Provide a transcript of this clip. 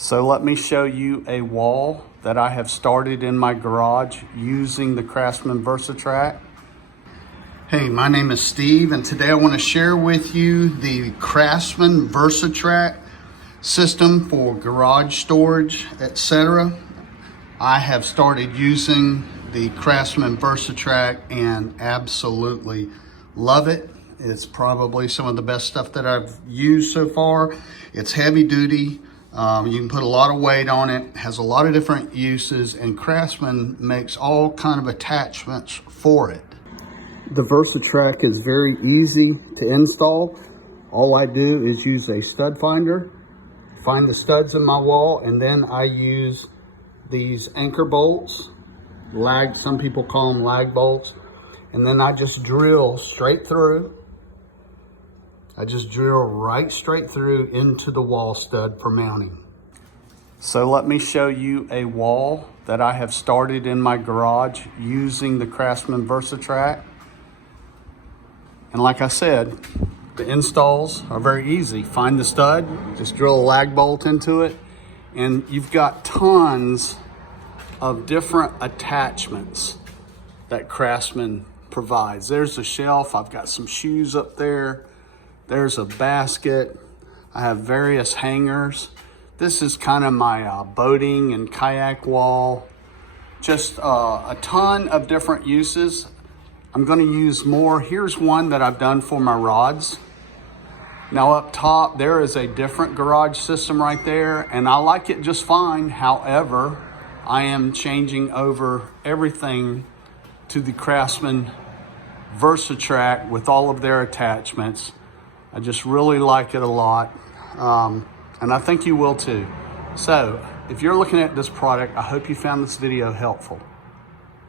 So let me show you a wall that I have started in my garage using the Craftsman Versatrack. Hey, my name is Steve, and today I want to share with you the Craftsman Versatrack system for garage storage, etc. I have started using the Craftsman Versatrack and absolutely love it. It's probably some of the best stuff that I've used so far. It's heavy duty. You can put a lot of weight on it, has a lot of different uses, and Craftsman makes all kind of attachments for it. The Versatrack is very easy to install. All I do is use a stud finder, find the studs in my wall, and then I use these anchor bolts, some people call them lag bolts, and then I just drill straight through. I just drill right straight through into the wall stud for mounting. So let me show you a wall that I have started in my garage using the Craftsman Versatrack. And like I said, the installs are very easy. Find the stud, just drill a lag bolt into it, and you've got tons of different attachments that Craftsman provides. There's a shelf, I've got some shoes up there. There's a basket. I have various hangers. This is kind of my boating and kayak wall. Just a ton of different uses. I'm gonna use more. Here's one that I've done for my rods. Now up top, there is a different garage system right there, and I like it just fine. However, I am changing over everything to the Craftsman Versatrack with all of their attachments. I just really like it a lot, and I think you will too. So if you're looking at this product, I hope you found this video helpful.